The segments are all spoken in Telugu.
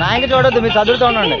నాయక చూడొద్దు, మీరు చదువుతూ ఉండండి.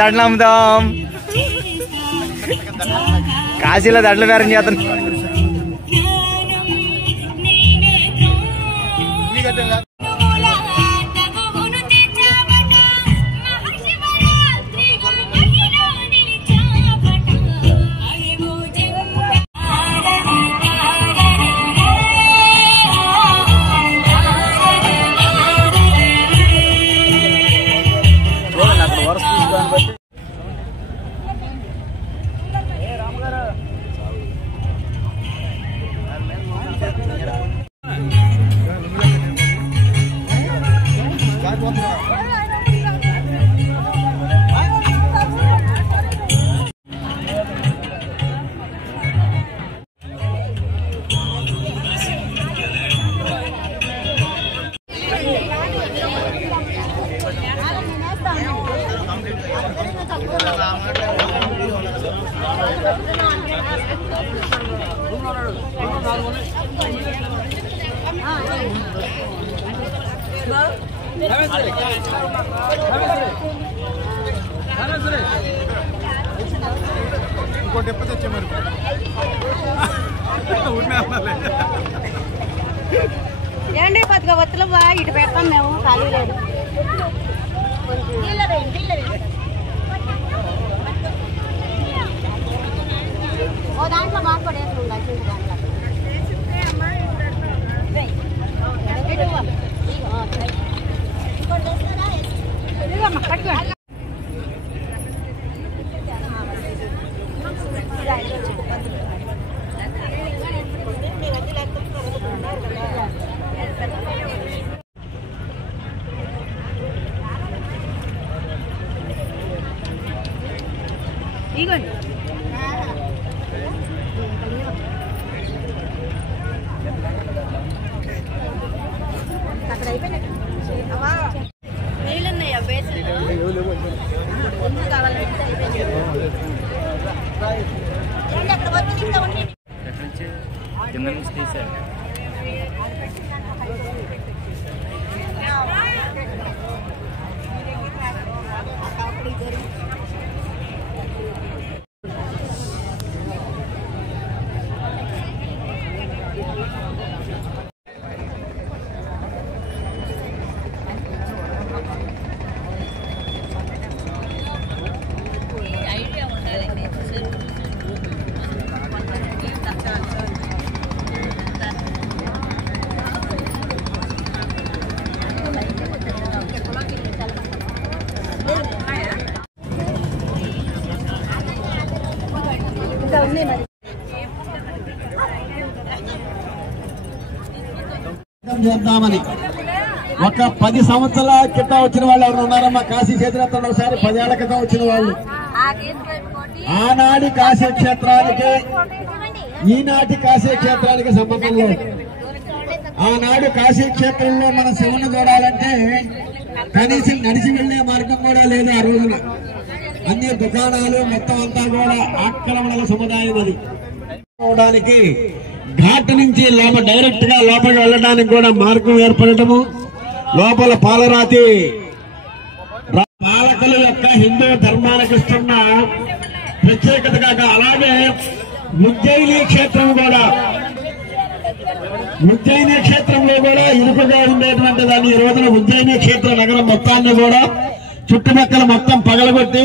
దండలమ్ముదాం కాశీలో దండల బేరం చేస్తాను. ఇంకోటి ఎప్పుడు తెచ్చే మరి ఏండి కొద్దిగా ఒత్తులు ఇటు పెడతాం మేము ఖాళీ లేదు. ఓ దాంట్లో మాకు కూడా వేసుకుందా దాంట్లో ఇగోండి. అక్కడ అయిపోయినాయి నీళ్ళున్నాయా బేసిన్లో కావాలంటే అయిపోయింది. అక్కడ వచ్చి ఇంత ఉండి కింద నుంచి తీసారు. చేద్దామని ఒక 10 సంవత్సరాల క్రితం వచ్చిన వాళ్ళు ఎవరు ఉన్నారమ్మా? కాశీ క్షేత్రం ఒకసారి 10 ఏళ్ల క్రితం వచ్చిన వాళ్ళు. ఆనాటి కాశీ క్షేత్రానికి ఈనాటి కాశీ క్షేత్రానికి సంబంధం లేదు. ఆనాడు కాశీ క్షేత్రంలో మన శివుని చూడాలంటే కనీసం నడిచి వెళ్లే మార్గం కూడా లేదు. ఆ రోజున అన్ని దుకాణాలు మొత్తం అంతా కూడా ఆక్రమణల సముదాయం అది. పోవడానికి ఘాట్ నుంచి డైరెక్ట్ గా లోపలికి వెళ్ళడానికి కూడా మార్గం ఏర్పడటము, లోపల పాలరాతి పాలకుల యొక్క హిందూ ధర్మానికి ఇస్తున్న ప్రత్యేకత కాక, అలాగే ఉజ్జయిని క్షేత్రం కూడా, ఉజ్జయిని క్షేత్రంలో కూడా ఇరుకుగా ఉండేటువంటి దాన్ని ఈ రోజున ఉజ్జయిని క్షేత్ర నగరం మొత్తాన్ని కూడా చుట్టుపక్కల మొత్తం పగలగొట్టి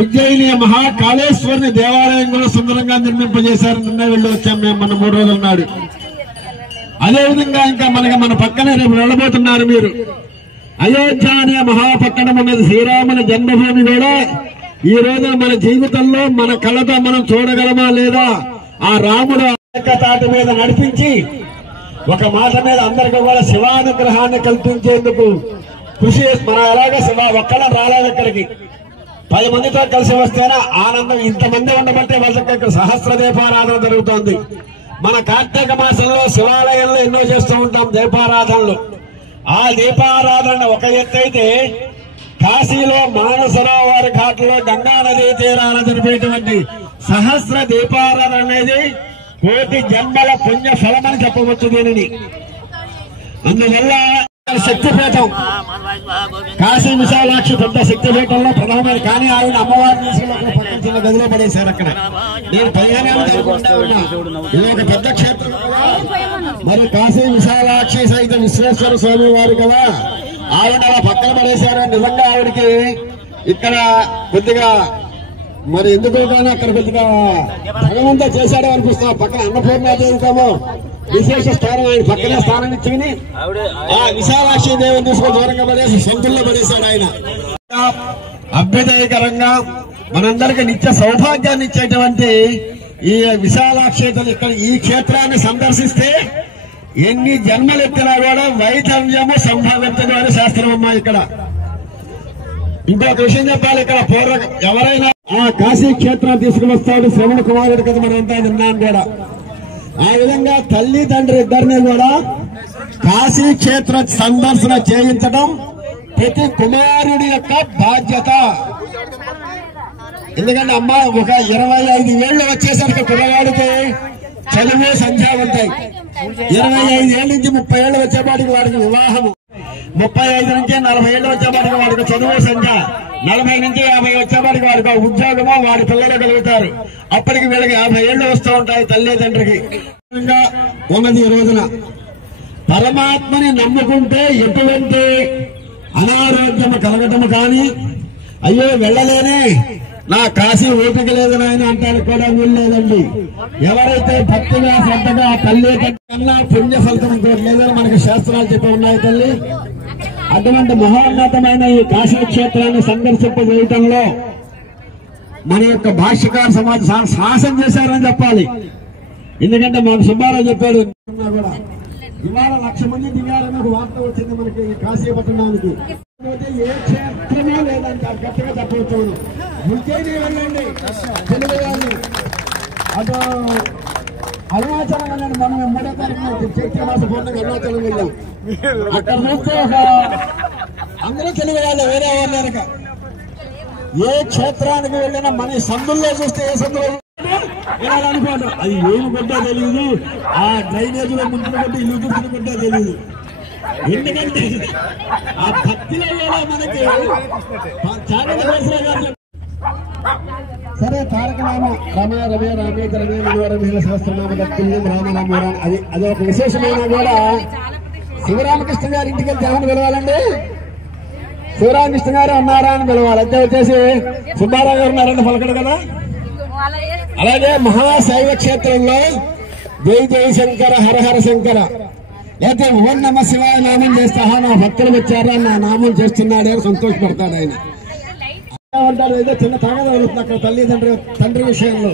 ఉజ్జయిని మహాకాళేశ్వరుని దేవాలయం కూడా సుందరంగా నిర్మింపజేశారు. నిన్న వెళ్ళి వచ్చాం మేము మన 3 రోజుల నాడు. అదేవిధంగా ఇంకా మన పక్కనే రేపు వెళ్ళబోతున్నారు మీరు. అయోధ్య అనే మహాపట్టణం ఉన్నది, శ్రీరాముని జన్మభూమి కూడా ఈ రోజున మన జీవితంలో మన కళ్ళతో మనం చూడగలమా లేదా? ఆ రాముడు తాటి మీద నడిపించి ఒక మాట మీద అందరికీ కూడా శివానుగ్రహాన్ని కల్పించేందుకు కృషి చేసి, మన ఎలాగే శివ ఒక్కళ్ళ రాలేదు ఇక్కడికి, 10 మందితో కలిసి వస్తేనే ఆనందం. ఇంతమంది ఉండబట్టే వాళ్ళకి ఇక్కడ సహస్ర దీపారాధన జరుగుతోంది. మన కార్తీక మాసంలో శివాలయంలో ఎన్నో చేస్తూ ఉంటాం దీపారాధనలు. ఆ దీపారాధన ఒక ఎత్తు అయితే, కాశీలో మానసరోవర్ ఘాట్లో గంగా నదీ తీరాన జరిపేటువంటి సహస్ర దీపారాధన అనేది 1,000 జన్మల పుణ్య ఫలమని చెప్పవచ్చు దీనిని. అందువల్ల శక్తిపీఠం కాశీ విశాలాక్షి పెద్ద శక్తిపీఠంలో ప్రధానమైన, కానీ ఆయన అమ్మవారిని పక్కన చిన్న గదిలో పడేశారు. అక్కడ నేను పైగానే ఇది ఒక పెద్ద క్షేత్రం కదా, మరి కాశీ విశాలాక్షి సహిత విశ్వేశ్వర స్వామి వారు కదా, ఆవిడ అలా పక్కన పడేశారు. నిజంగా ఆవిడకి ఇక్కడ కొద్దిగా మరి ఎందుకు కానీ అక్కడ కొద్దిగా భగవంతా చేశాడు అనిపిస్తున్నా. పక్కన అన్నపూర్ణాదేవికేమో విశేష స్థానం, ఆయన పక్కనే స్థానం ఇచ్చుకుని ఆ విశాలాక్షి దేవిని తీసుకొని దూరంగా పడేసి సొంతుల్లో పడేశాడు ఆయన. అభ్యుదయకరంగా మనందరికీ నిత్య సౌభాగ్యాన్ని ఇచ్చేటువంటి ఈ విశాలాక్షి ఇక్కడ ఈ క్షేత్రాన్ని సందర్శిస్తే ఎన్ని జన్మలెత్తినా కూడా వైధవ్యము సంభవించదు అని శాస్త్రం అమ్మా. ఇక్కడ ఇంకొక విషయం చెప్పాలి, ఇక్కడ ఎవరైనా ఆ కాశీ క్షేత్రాన్ని తీసుకువస్తాడు శ్రవణ కుమారుడు కదా, మనంతా విన్నాను కూడా. ఆ విధంగా తల్లి తండ్రి ఇద్దరిని కూడా కాశీ క్షేత్ర సందర్శన చేయించడం ప్రతి కుమారుడి యొక్క బాధ్యత. ఎందుకంటే అమ్మ ఒక 25 ఏళ్లు వచ్చేసరికి పిల్లవాడికి చదువు సంధ్య ఉంటాయి. 25 ఏళ్ళ నుంచి 30 ఏళ్ళు వచ్చేపాటికి వాడికి వివాహము, 35 నుంచి 40 ఏళ్ళు వచ్చేపాటికి వాడికి చదువు సంధ్య, 40 నుంచి 50 వచ్చేపాటికి వాడికి ఉద్యోగమో వాడి పిల్లలు కలుగుతారు. అప్పటికి వీళ్ళకి 50 ఏళ్ళు వస్తూ ఉంటాయి తల్లిదండ్రికి. ఉన్నది ఈ రోజున పరమాత్మని నమ్ముకుంటే ఎటువంటి అనారోగ్యము కలగటము కానీ, అయ్యో వెళ్ళలేనే నా కాశీ ఓపిక లేదని ఆయన అంటానికి కూడా వీల్లేదండి. ఎవరైతే భక్తిగా శ్రద్ధగా తల్లి కన్నా పుణ్య ఫలితం ఇంకోటి లేదని మనకి శాస్త్రాలు చెప్పి ఉన్నాయి తల్లి. అటువంటి మహోన్నతమైన ఈ కాశీ క్షేత్రాన్ని సందర్శింపజేయటంలో మన యొక్క భాష్యకార సమాజం సాహసం చేశారని చెప్పాలి. ఎందుకంటే మాకు సుబ్బారావు చెప్పాడు కూడా ఇవాళ 1,00,000 మంది దిగారని ఒక వార్త వచ్చింది మనకి కాశీ పట్టణానికి. ఏ క్షేత్రమే లేదంటారు, గట్టిగా చెప్పవచ్చు. ఉజ్జయిని వెళ్ళండి తెలుగు వాళ్ళు, అటు అరుణాచలం వెళ్ళండి. మనం 3వ తారీఖున చైత్ర మాస పూర్ణంగా అరుణాచలం వెళ్ళాం. అక్కడ చూస్తే అందరూ తెలుగు వాళ్ళు, వేరే వాళ్ళు లేక. ఏ క్షేత్రానికి వెళ్ళినా మన సందుల్లో చూస్తే ఏ సందులో అనుకోండి అది ఏమి కొట్టా తెలియదు, ఆ డ్రైనేజీలో ముందుకు కొట్టి ఇల్లు చుట్టూ కొట్టా తెలియదు. ఎందుకంటే ఆ భక్తిలో కూడా మనకి చాలా సరే తారక నామ రమ రమే రామే రమే మనోరమే సహస్రనామ దత్తుల్యం రామనామ అది ఒక విశేషమైన కూడా. శివరామకృష్ణ గారి ఇంటికి వెళ్తే ఏమని పిలవాలండి? శివరామకృష్ణ గారు ఉన్నారా అని పిలవాలి. అంతే వచ్చేసి సుబ్బారావు గారు ఉన్నారని పలకడు కదా. అలాగే మహాశైవ క్షేత్రంలో జై జై శంకర హర హర శంకర, లేకపోతే ఓం నమ శివాయ నామం చేస్తా, నా భక్తులు వచ్చారా నా నామం చేస్తున్నాడే అని సంతోషపడతాడు ఆయన. అంటాడు ఏదో చిన్న తాగద వెళుతుంది అక్కడ తండ్రి విషయంలో.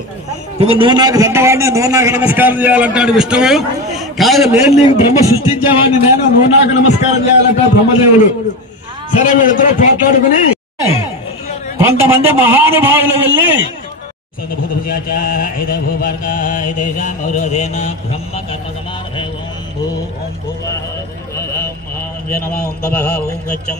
నువ్వు నాకు పెద్దవాడిని, నువ్వు నాకు నమస్కారం చేయాలంటాడు విష్ణువు. కాదు నేను నీకు బ్రహ్మ సృష్టించేవాడిని, నువ్వు నాకు నమస్కారం చేయాలంటాడు బ్రహ్మదేవుడు. సరే వీళ్ళిద్దరూ పోట్లాడుకుని కొంతమంది మహానుభావులు వెళ్ళి గోదావరి సరస్వతి సింధు కావేరీ సన్నిధం బ్రహ్మ కర్మ సమారభే ఓం భూ ఓం భూం గచ్చం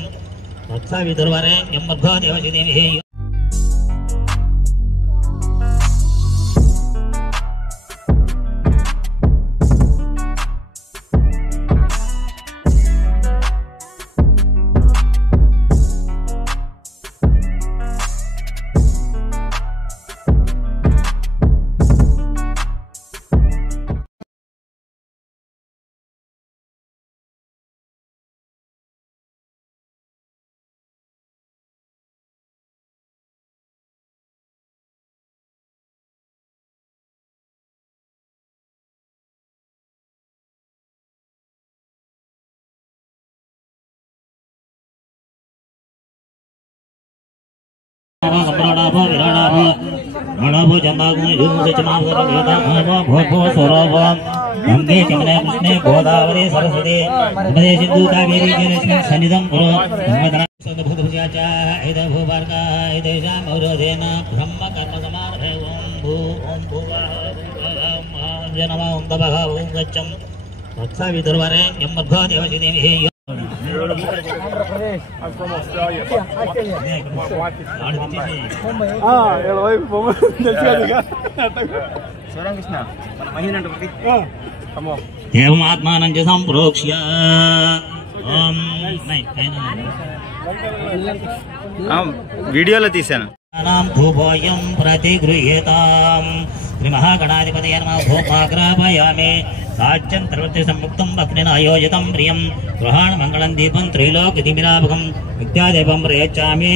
విదుర్వరే మధ్వో దేవశిదేవి దేవమాత్మానం చ సంప్రోక్ష్య వీడియోలో తీశాను. భూభోయం ప్రతిగృహ్యతాం శ్రీ మహాగణాధిపతయ నమః. భూమాగ్రాపయామి సాజ్యం ప్రవృత్తి సంయుక్తం భక్తినాయోజితం ప్రియం గృహాణ మంగళం దీపం త్రైలోక్యతిమిరాభం విద్యాదీపం ప్రయచ్చామి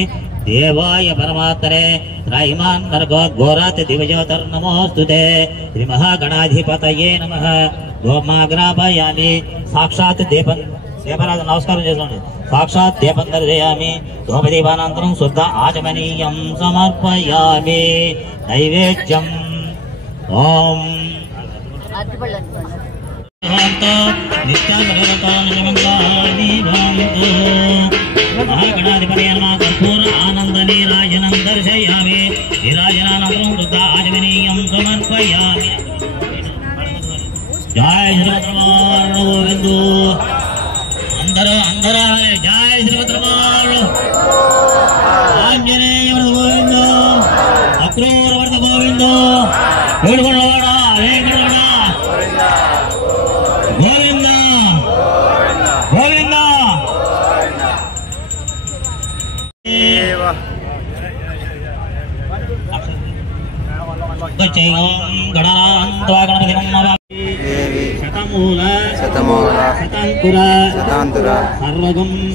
దేవాయ పరమాత్మనే త్రైమాన్ వర్గోద్ఘోరాత్ దివజ్యోతిర్నమోస్తుతే శ్రీ మహాగణాధిపతయే నమః. భూమాగ్రాపయామి సాక్షాత్ దీపం దీపరాజు నమస్కారం చేసుకోండి. సాక్షాత్ దీపం దర్శయామి. ధూపదీపానంతరం శుద్ధ ఆచమనీయం సమర్పయామి. నైవేద్యం ఓం మహాగణాధిపతయ నమః. కర్పూర ఆనంద నీరాజనం దర్శయామి. నీరాజనానంతరం శుద్ధ ఆచమనీయం సమర్పయామి. జయ శ్రీమద్రమాణ గోవిందు. అందరూ జయ శ్రీమద్రమాణ ఆంజనేయ గోవిందు. అక్రూరవర్త గోవిందు. వేడుకొండవాడ వేడుకొండవాడ గోవింద గోవింద. శతమూల శతాంకుర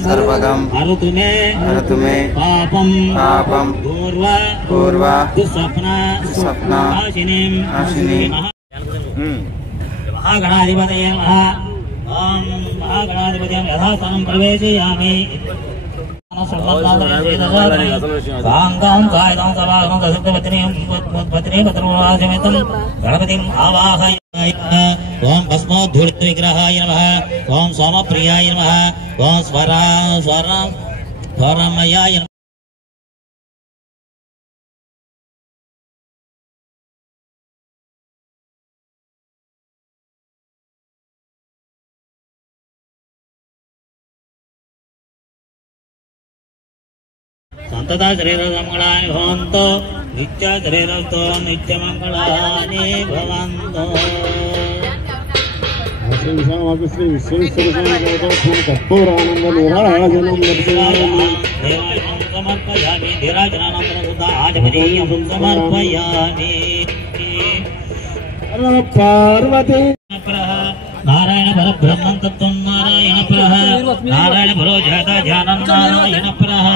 సర్వగం హరతుమే పాపం పూర్వ దుస్వప్న నాశిని. మహాగణాధిపతయ నమః. ఓం మహాగణాధిపతయ యథాస్థానం ప్రవేశయామి. గణపతిం ఆవాహయామి. ఓం భస్మోద్ధూళిత విగ్రహాయ నమః. ఓం సోమప్రియాయ నమః. ఓం స్వరమయాయ నమః. సంతత శరీరమంగళాని భవంతు. నిత్య శరీరతో నిత్యమంగళాని భవంతు. శ్రీ విశ్వేశ్వరానంద నీరాజనం సమర్పయామి. నీరాజనానందనం శుద్ధ ఆచమనీయం సమర్పయామి. పార్వతీ నారాయణ పరబ్రహ్మం తత్వం నారాయణ ప్రహ. నారాయణ పరో జగత ధ్యానం నారాయణ ప్రహ.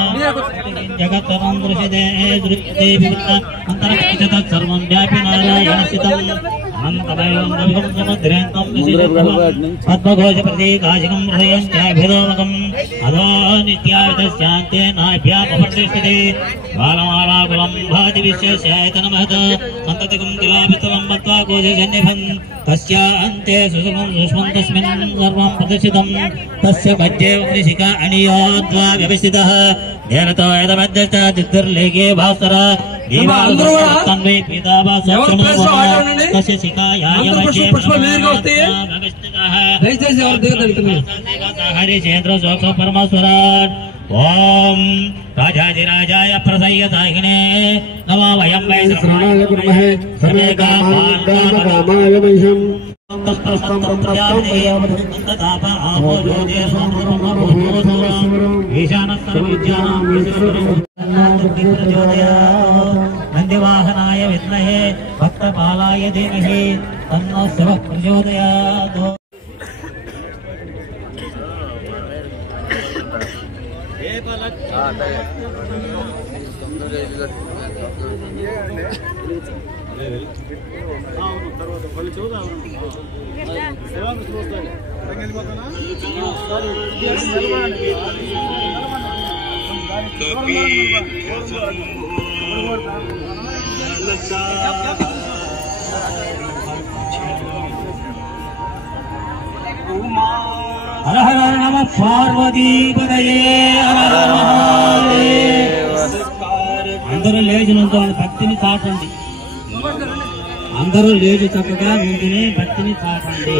జగత్తరం దృశ్యతే దృశ్యతే అంతర్గత సర్వం వ్యాపి నారాయణ స్థితం. పద్మఘోష ప్రతీకాశికం హృదయం చాభిరోమకం అదో నిత్యాయుధశాంతే నాభ్యాపవర్తిష్టతే బాలమాలాకులం భాతి విశ్వేశాయతన మహత్ సంతతికం కిలాపితలం మత్వా కోశజన్యభం తస్య అంతే సుషుమం సుష్మం తస్మిన్ సర్వం ప్రదర్శితం తస్య మధ్యే వృషికా అనియోద్వా వ్యవస్థితః ధేనతో యదమధ్యస్థ దిగ్ధర్లేఖే భాస్కర దేవాంద్రవే పీతాభాసక్షణం తస్య శిఖాయాయ మధ్యే వ్యవస్థితః దయచేసి ఎవరు దిగదలుతున్నారు హరిచేంద్ర సోక్ష పరమేశ్వరాన్ ఓం రాజాధిరాజాయ ప్రసయ్యతాయినే నమో వయం వై శ్రవణాయ కుర్మహే సమే కామాయ మహ్యం నందివాహనాయ విద్మహే భక్తపాలాయ ధీమహి తన్నో శివః ప్రచోదయాత్. హర హర నమ పార్వతీపదయే హర హర మహాదేవ. అందరూ లేచినంత భక్తిని చాటండి. అందరూ లేచి చక్కగా ముందుని భక్తిని చాటండి.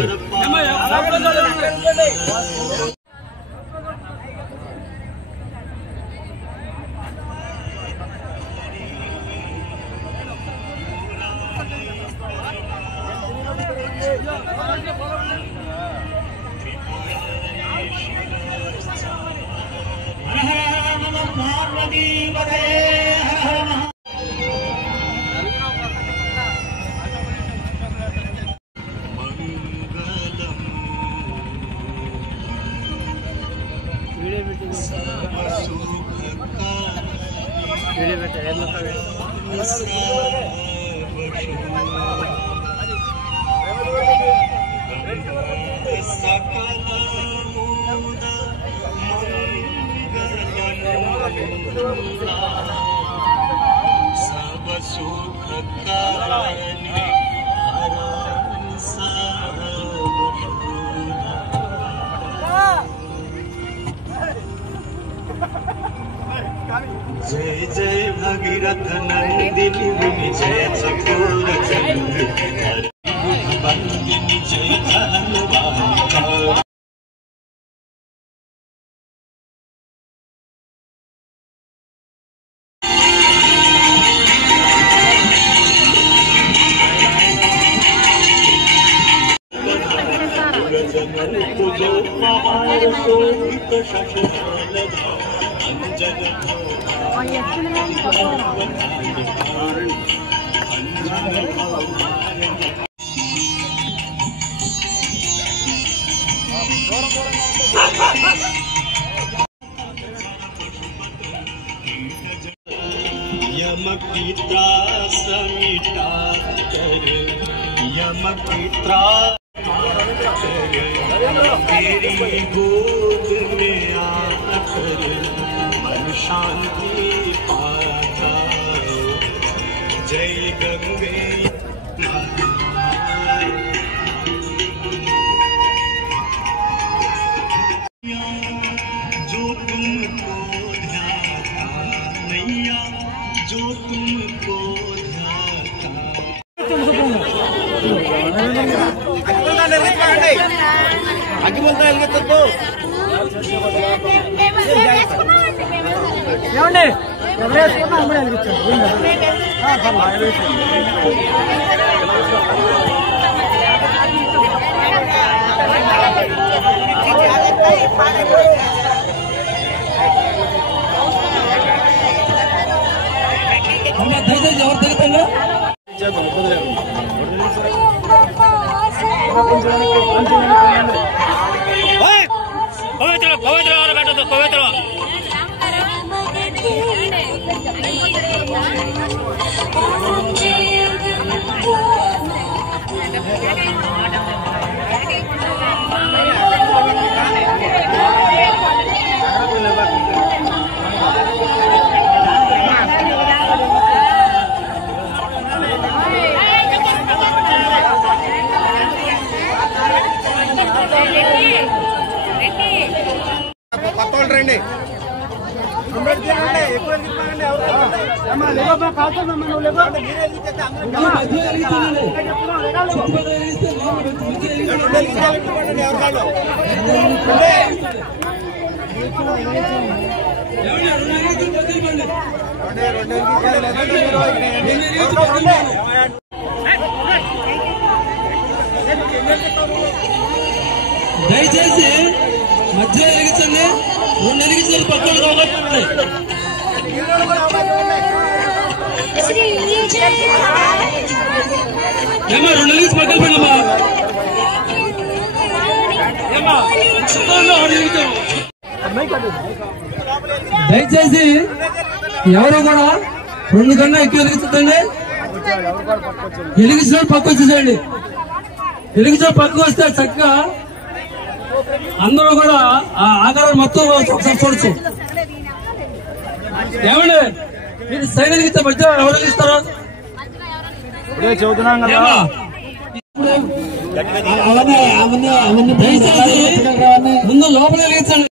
जय जय भगीरथ नंदिनी भूमि जय चकोर चंद्र बंदिनी जय धनवान. यम पिता समिटा कर यम पिता तेरी गोद में आकर मन शांति पाता. जय गंगे जो तुमको ध्याता नैया जो तुमको కొత్త వాళ్ళు రండి. దయచేసి మధ్య వెలిగించండి. రెండు వెలిగించిన పక్కన పోగొట్టండి. ఏమా రెండు వెలిగించి పక్కన పెట్టమ్మా. దయచేసి ఎవరు కూడా రెండు కన్నా ఎక్కువ వెలిగించండి. వెలిగించిన పక్క వచ్చేసేయండి. వెలిగించిన పక్కకు వస్తే చక్కగా అందరూ కూడా ఆ ఆకారాన్ని మొత్తం ఒకసారి చూడొచ్చు. ఏమండి మీరు సైన్ ఇస్తే మధ్య ఎవరు ఇస్తారో చెబుతున్నాం కదా. ముందు లోపల వెలిగించండి.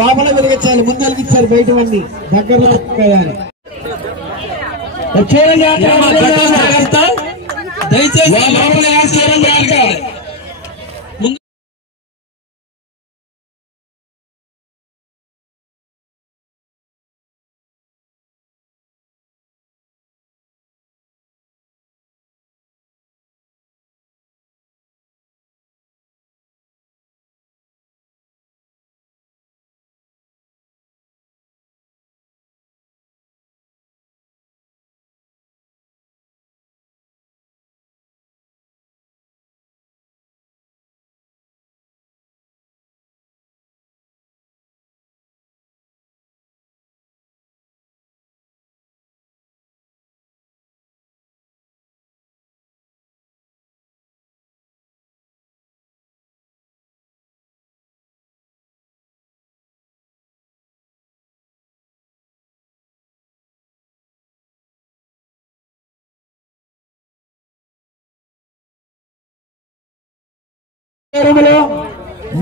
లోపల వెలిగించాలి, ముందు వెలిగించాలి, బయటవన్నీ దగ్గరలో దయచేసి లోపల వెలిగించాలి.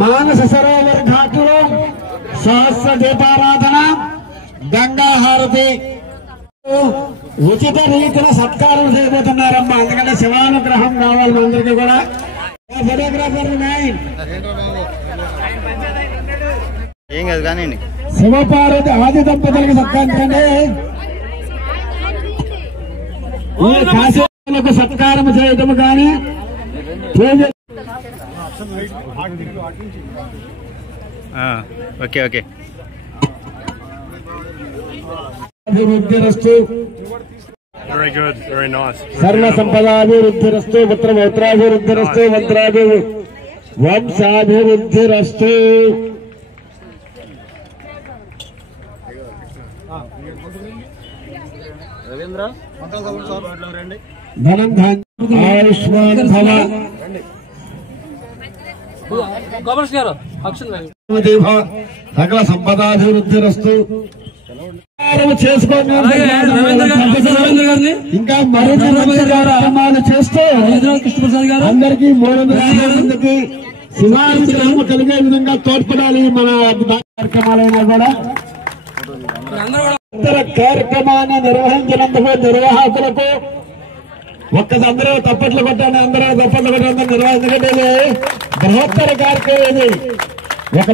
మానస సరోవర్ ఘాట్లో సహస్ర దీపారాధన, గంగా హారతి, ఉచిత రీతిన సత్కారం చేయబోతున్నారమ్మా. అందుకంటే శివానుగ్రహం కావాలి మా అందరికీ కూడా. ఫోటోగ్రాఫర్ ఏం కాదు కానీ శివపార్వతి ఆది దంపతులకు సత్కారండి. ఈ కాశీలకు సత్కారం చేయటం కానీ ఓకే ఓకే. అభివృద్ధిరస్తు, Very good, very nice. సర్వ సంపదాభివృద్ధిరస్తు, పుత్ర పౌత్రాభివృద్ధిరస్తు, వంశాభివృద్ధిరస్తు. ధనం ధాన్యం ఆయుష్మాన్ భవ. సకల సంపదాభివృద్ధిరస్తు. చేసుకోండి. ఇంకా మరిన్ని కార్యక్రమాలు చేస్తూ అందరికీ 300 మందికి శివానుగ్రహం కలిగే విధంగా తోడ్పడాలి. మన కార్యక్రమాలైనా కూడా ఇతర కార్యక్రమాన్ని నిర్వహించినందుకు నిర్వాహకులకు అందరూ తప్పట్లు కొట్టండి. అందరూ తప్పట్లు కొట్టండి. నిర్వహించగలిగే బృహత్తర కార్యక్రమం ఇది. ఒక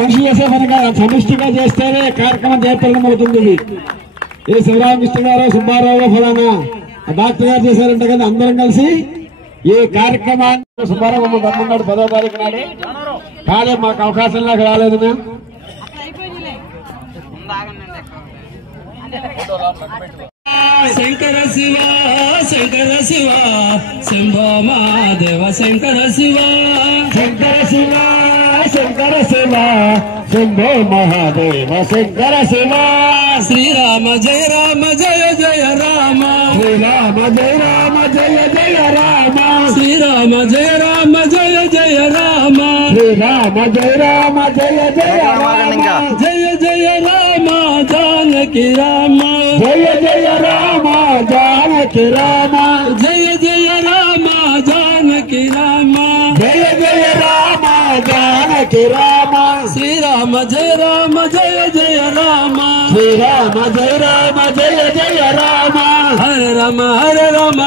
మనిషి చేసే పనిగా సమిష్టిగా చేస్తేనే కార్యక్రమం జయప్రదం అవుతుంది. ఇది శివరామకృష్ణ గారు, సుబ్బారావు, ఫలానా డాక్టర్ గారు చేశారంటే కదా. అందరం కలిసి ఈ కార్యక్రమాన్ని సుబ్బారావు బొమ్మన్నాడు 10వ తారీఖు నాడు. కానీ మాకు అవకాశం నాకు రాలేదు. మేము శంకర శివ శంకర శివ శంభో మహాదేవ శంకర శివ శంకర శివ శంకర శివ శంభో మహాదేవ శంకర శివ. శ్రీరామ జయ రామ జయ జయ రామ, శ్రీరామ జయ రామ జయ జయ రామ, శ్రీరామ జయ రామ జయ జయ రామ, శ్రీరామ జయ రామ జయ జయ రామ, జయ జయ రామ జానకి రామ, జయ జయ రామ జానకి రామ, జయ జయ రామ జానకి రామ, జయ జయ రామ జానకి జానకి రామ శ్రీరామ జయ రామ జయ జయ రామ శ్రీరామ జయ రామ జయ జయ రామ హరే రామ